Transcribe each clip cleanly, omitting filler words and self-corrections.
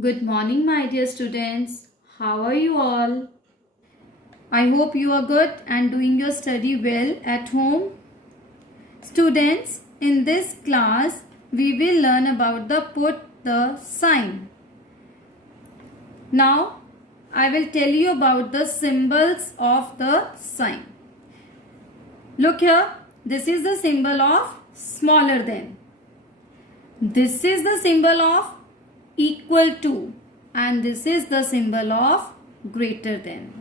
Good morning, my dear students. How are you all? I hope you are good and doing your study well at home. Students, in this class, we will learn about the put the sign. Now, I will tell you about the symbols of the sign. Look here, this is the symbol of smaller than. This is the symbol of equal to, and this is the symbol of greater than.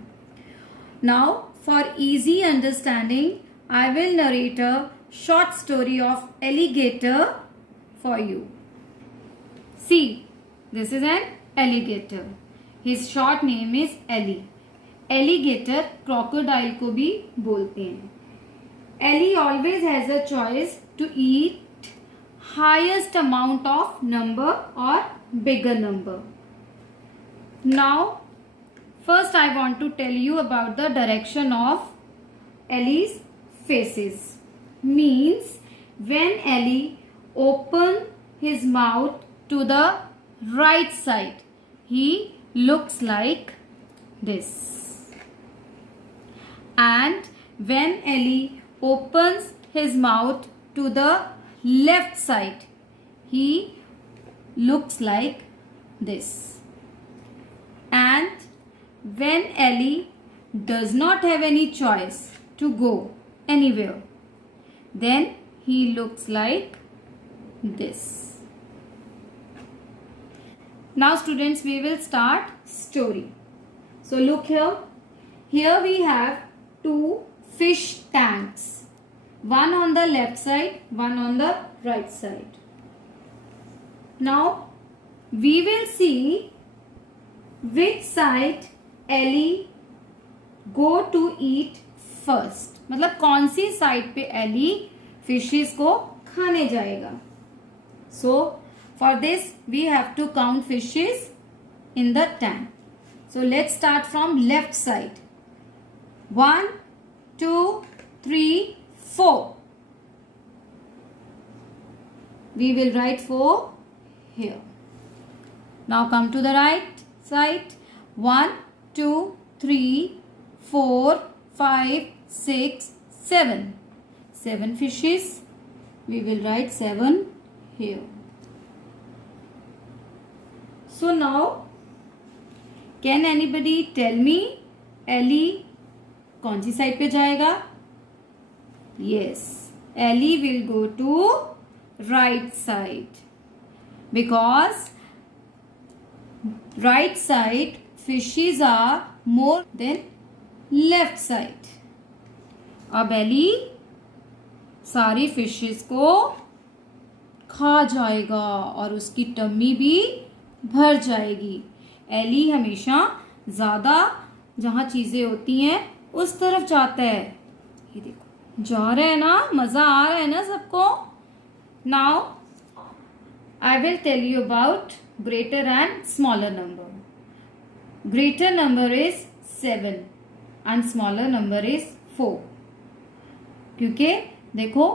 Now, for easy understanding, I will narrate a short story of alligator for you. See, this is an alligator. His short name is Ellie. Alligator crocodile को भी बोलते हैं. Ellie always has a choice to eat highest amount of number or bigger number. Now, first I want to tell you about the direction of Ellie's faces. Means when Ellie open his mouth to the right side, he looks like this. And when Ellie opens his mouth to the left side, he looks like this. And when Ellie does not have any choice to go anywhere, then he looks like this. Now students, we will start story. So look here. Here we have two fish tanks. One on the left side, one on the right side. Now we will see which side Ellie go to eat first. मतलब कौन सी side पे Eli fishes को खाने जाएगा. So for this we have to count fishes in the tank. So let's start from left side. 1, 2, 3, 4. We will write 4 here. Now come to the right side. 1, 2, 3, 4, 5, 6, 7. 7 fishes. We will write 7 here. So now, can anybody tell me Ellie कौन सी side पे जाएगा? Yes, Ellie will go to right side because right side fishes are more than left side. अब Ellie सारी fishes को खा जाएगा और उसकी टम्मी भी भर जाएगी. एली हमेशा ज्यादा जहां चीजें होती हैं उस तरफ जाता है. ये देखो जा रहे हैं ना, मजा आ रहा है ना सबको. Now I will tell you about greater and smaller number. Greater number is 7 and smaller number is 4. क्योंकि देखो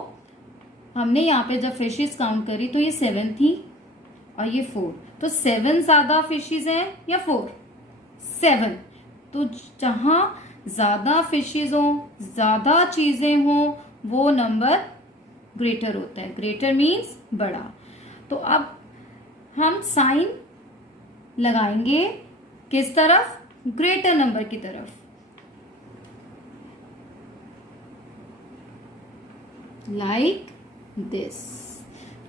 हमने यहाँ पे जब फिशेस काउंट करी तो ये 7 थी और ये 4. तो 7 ज्यादा फिशेस हैं या 4? 7. तो जहां ज्यादा फिशेस हो, ज्यादा चीजें हो, वो नंबर ग्रेटर होता है. ग्रेटर मीन्स बड़ा. तो अब हम साइन लगाएंगे किस तरफ? ग्रेटर नंबर की तरफ. Like this.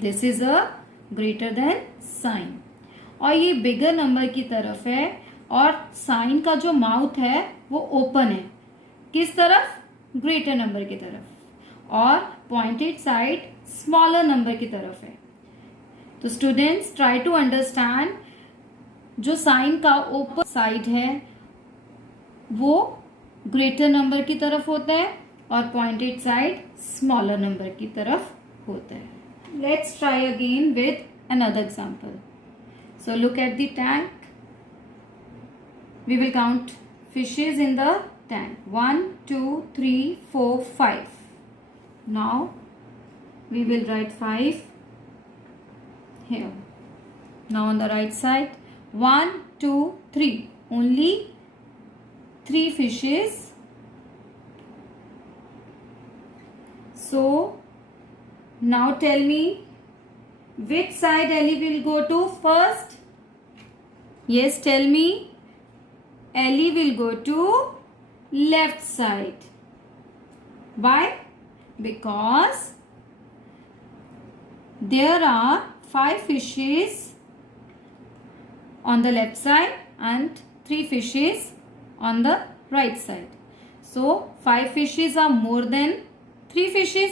This is a greater than sign. और ये बिगर नंबर की तरफ है और साइन का जो माउथ है वो ओपन है. किस तरफ? ग्रेटर नंबर की तरफ. और पॉइंटेड साइड स्मॉलर नंबर की तरफ है. तो स्टूडेंट्स ट्राई टू अंडरस्टैंड. जो साइन का ओपन साइड है वो ग्रेटर नंबर की तरफ होता है और पॉइंटेड साइड स्मॉलर नंबर की तरफ होता है. Let's try again with another example. So look at the tank. We will count fishes in the tank. 1, 2, 3, 4, 5. Now we will write 5 here. Now on the right side, 1, 2, 3. Only 3 fishes. So now tell me, which side Ellie will go to first? Yes, tell me. Ellie will go to left side. Why? Because there are 5 fishes on the left side and 3 fishes on the right side. So 5 fishes are more than 3 fishes.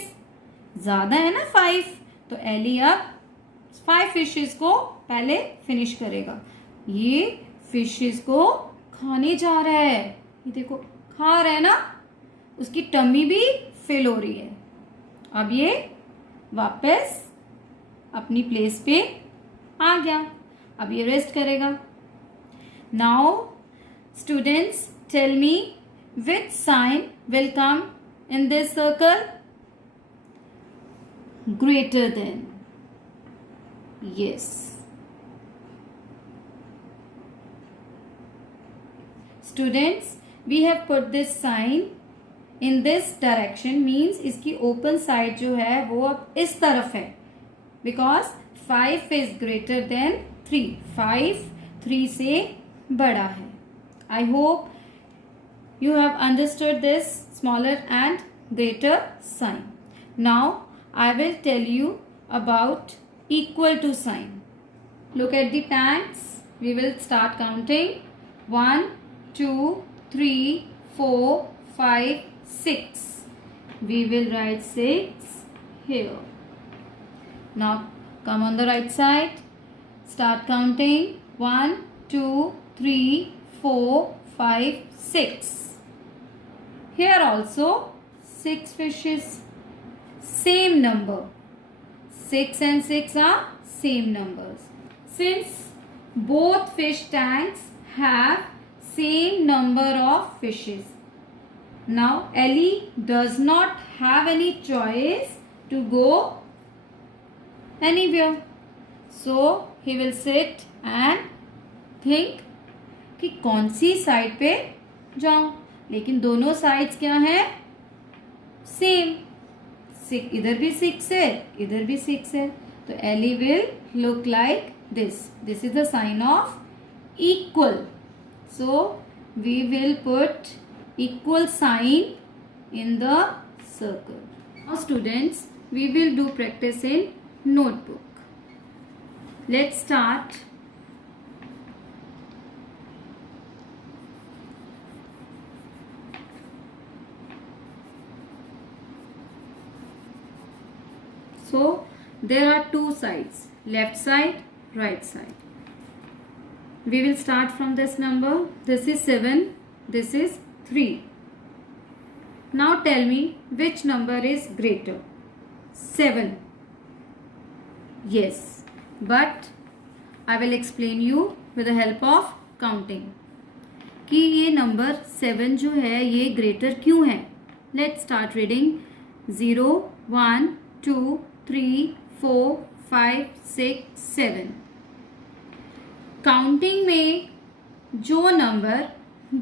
ज़्यादा है ना 5, तो Eli अब 5 fishes को पहले finish करेगा. ये fishes को खाने जा रहा है. ये देखो खा रहा है ना, उसकी टमी भी फिल हो रही है. अब ये वापस अपनी प्लेस पे आ गया. अब ये रेस्ट करेगा. Now students tell me, which sign will come in this circle? Greater than. Yes. Students, we have put this sign in this direction, means इसकी open side जो है वो अब इस तरफ है, because 5 is greater than 3. 5 3 से बड़ा है. I hope you have understood this smaller and greater sign. Now I will tell you about equal to sign. Look at the tanks. We will start counting. 1, 2, 3, 4, 5, 6. We will write 6 here. Now come on the right side. Start counting. 1, 2, 3, 4, 5, 6. Here also 6 fishes, same number. 6 and 6 are same numbers. Since both fish tanks have same number of fishes, now Ellie does not have any choice to go anywhere. So he will sit and think कि कौन सी side पे जाऊं. लेकिन दोनों sides क्या है? Same. इधर भी 6 है, इधर भी 6 है. तो एली will look like this. This is the sign of equal. So we will put equal sign in the circle. Now students, we will do practice in notebook. Let's start. So there are 2 sides, left side, right side. We will start from this number. This is 7, this is 3. Now tell me, which number is greater? 7. Yes, but I will explain you with the help of counting कि ये number 7 जो है ये greater क्यों है. Let's start reading. 0, 1, 2, 3, 4, 5, 6, 7. Counting में जो number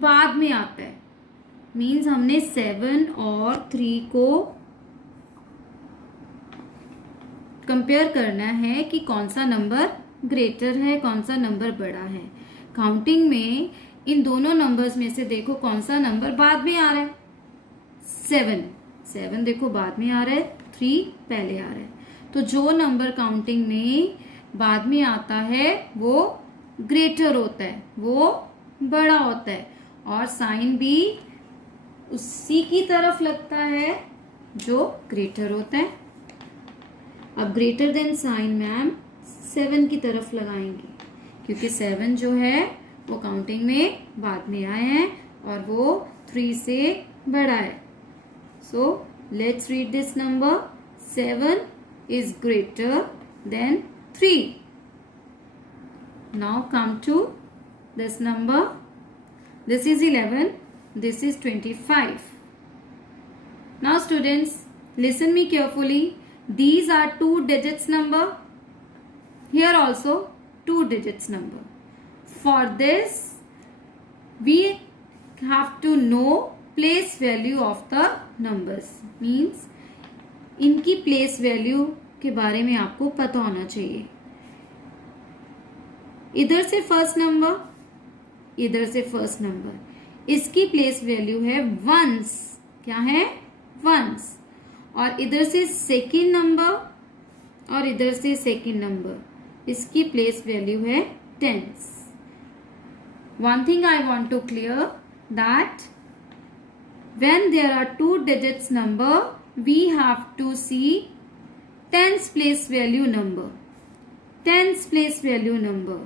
बाद में आता है, मीन्स हमने 7 और 3 को कंपेयर करना है कि कौन सा नंबर ग्रेटर है, कौन सा नंबर बड़ा है. काउंटिंग में इन दोनों नंबर्स में से देखो कौन सा नंबर बाद में आ रहा है. 7 देखो बाद में आ रहा है, 3 पहले आ रहा है. तो जो नंबर काउंटिंग में बाद में आता है वो ग्रेटर होता है, वो बड़ा होता है, और साइन भी उसी की तरफ लगता है जो ग्रेटर होता है. अब ग्रेटर देन साइन मैम 7 की तरफ लगाएंगे, क्योंकि 7 जो है वो काउंटिंग में बाद में आए हैं और वो 3 से बड़ा है. So let's read this number. 7 is greater than 3. Now come to this number. This is 11. This is 25. Now students, listen me carefully. These are 2 digits number. Here also 2 digits number. For this, we have to know place value of the numbers. Means इनकी place value के बारे में आपको पता होना चाहिए. इधर से फर्स्ट नंबर, इधर से फर्स्ट नंबर, इसकी प्लेस वैल्यू है वंस. क्या है? वंस. और इधर से सेकेंड नंबर और इधर से सेकेंड नंबर, इसकी प्लेस वैल्यू है tens. One thing I want to clear that when there are two digits number, we have to see tens place value number. tens place value number.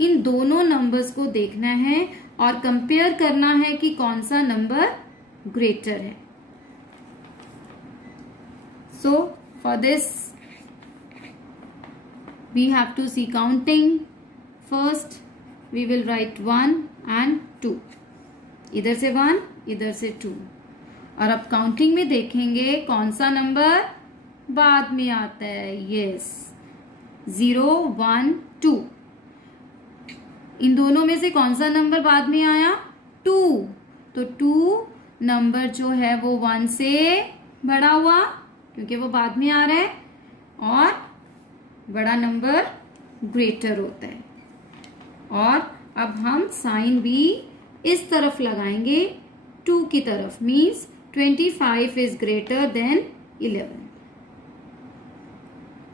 इन दोनों numbers को देखना है और compare करना है कि कौन सा नंबर ग्रेटर है. So for this we have to see counting. First we will write 1 and 2. इधर से 1, इधर से 2. और अब काउंटिंग में देखेंगे कौन सा नंबर बाद में आता है. यस, 0, 1, 2. इन दोनों में से कौन सा नंबर बाद में आया? 2. तो 2 नंबर जो है वो 1 से बड़ा हुआ क्योंकि वो बाद में आ रहा है, और बड़ा नंबर ग्रेटर होता है. और अब हम साइन भी इस तरफ लगाएंगे 2 की तरफ. Means 25 is greater than 11.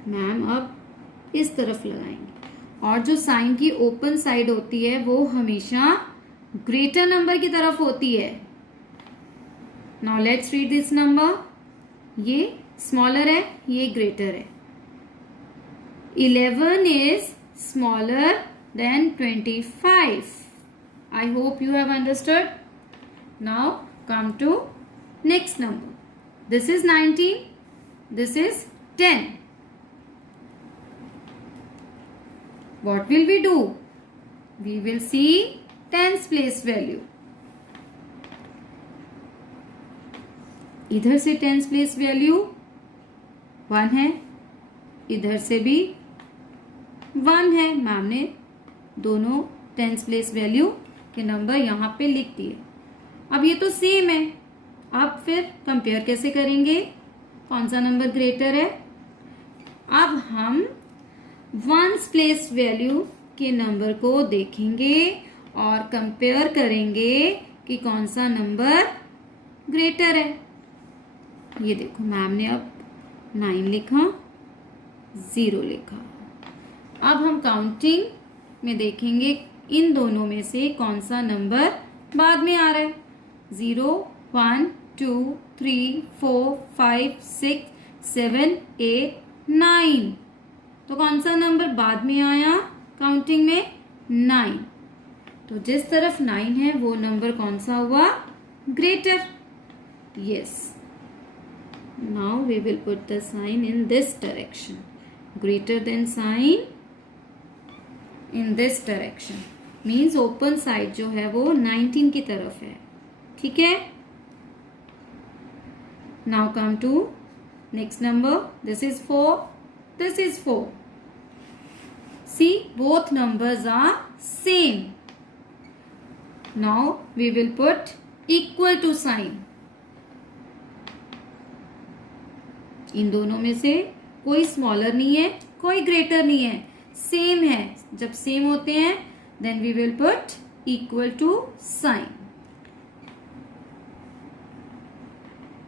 Ma'am अब इस तरफ लगाएंगे. और जो साइन की ओपन साइड होती है वो हमेशा ग्रेटर नंबर की तरफ होती है. Now let's read this number. ये स्मॉलर है, ये ग्रेटर है. 11 is smaller than 25. I hope you have understood. Now come to next number. This is 19. This is 10. What will we do? We will see tens place value. इधर से tens place value 1 है, इधर से भी 1 है. Ma'am ने दोनों tens place value के नंबर यहाँ पे लिख दिए. अब ये तो सेम है. अब फिर कंपेयर कैसे करेंगे? कौन सा नंबर ग्रेटर है? अब हम वंस प्लेस वैल्यू के नंबर को देखेंगे और कंपेयर करेंगे कि कौन सा नंबर ग्रेटर है. ये देखो, मैम ने अब 9 लिखा, 0 लिखा. अब हम काउंटिंग में देखेंगे इन दोनों में से कौन सा नंबर बाद में आ रहा है. 0, 1, 2, 3, 4, 5, 6, 7, 8, 9. तो कौन सा नंबर बाद में आया काउंटिंग में? 9. तो जिस तरफ 9 है वो नंबर कौन सा हुआ? Greater. Yes. Now we will put the sign in this direction. Greater than sign in this direction. Means open side जो है वो 19 की तरफ है. ठीक है. Now come to next number. This is 4. This is 4. See, both numbers are same. Now we will put equal to sign. इन दोनों में से कोई स्मॉलर नहीं है, कोई ग्रेटर नहीं है, सेम है. जब सेम होते हैं then we will put equal to sign.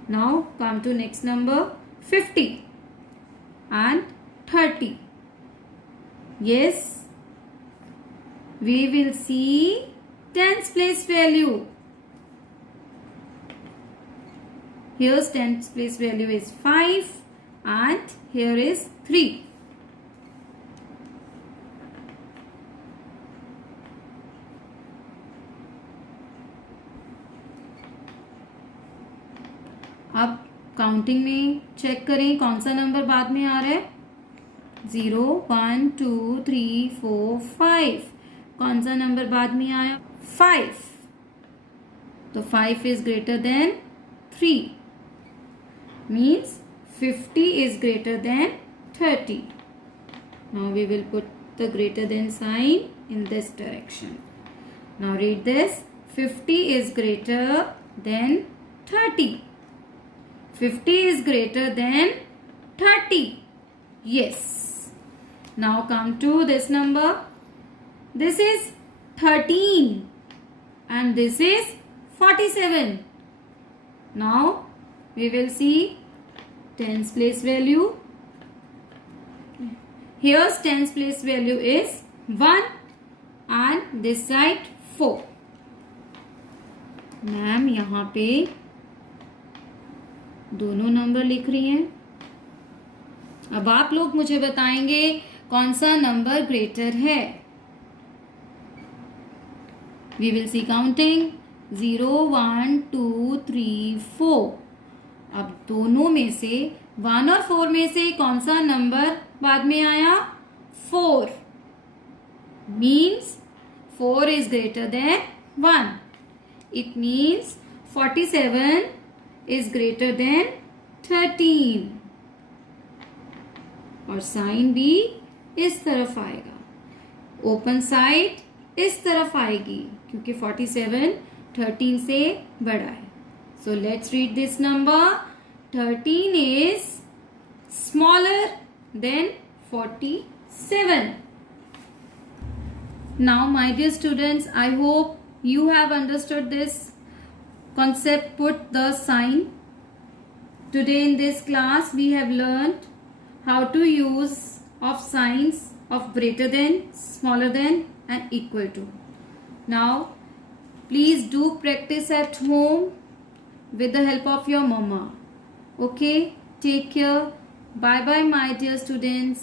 Now come to next number. 50 and 30. Yes, we will see tens place value. Here's tens place value is 5 and here is 3. अब counting में check करें कौन सा number बाद में आ रहा है. 0, 1, 2, 3, 4, 5. कौन सा नंबर बाद में आया? 5. तो 5 is greater than 3. Means 50 is greater than 30. Now we will put the greater than sign. in this direction. Now read this. 50 is greater than 30. 50 is greater than 30. Yes. Now come to this number. This is 13 and this is 47. Now we will see tens place value. Here's tens place value is 1 and this side 4. Ma'am यहाँ पे दोनों number लिख रही हैं. अब आप लोग मुझे बताएंगे कौन सा नंबर ग्रेटर है. We will see counting 0 1 2 3 4. अब दोनों में से 1 और 4 में से कौन सा नंबर बाद में आया? 4. Means 4 is greater than 1. It means 47 is greater than 13. और साइन भी इस तरफ आएगा. ओपन साइड इस तरफ आएगी क्योंकि 47 13 से बड़ा है. So let's read this number. 13 is smaller than 47. Now my dear students, I hope you have understood this concept. Put the sign. Today in this class we have learned how to use of signs of greater than, smaller than and equal to. Now please do practice at home with the help of your mama. Okay, take care. Bye bye my dear students.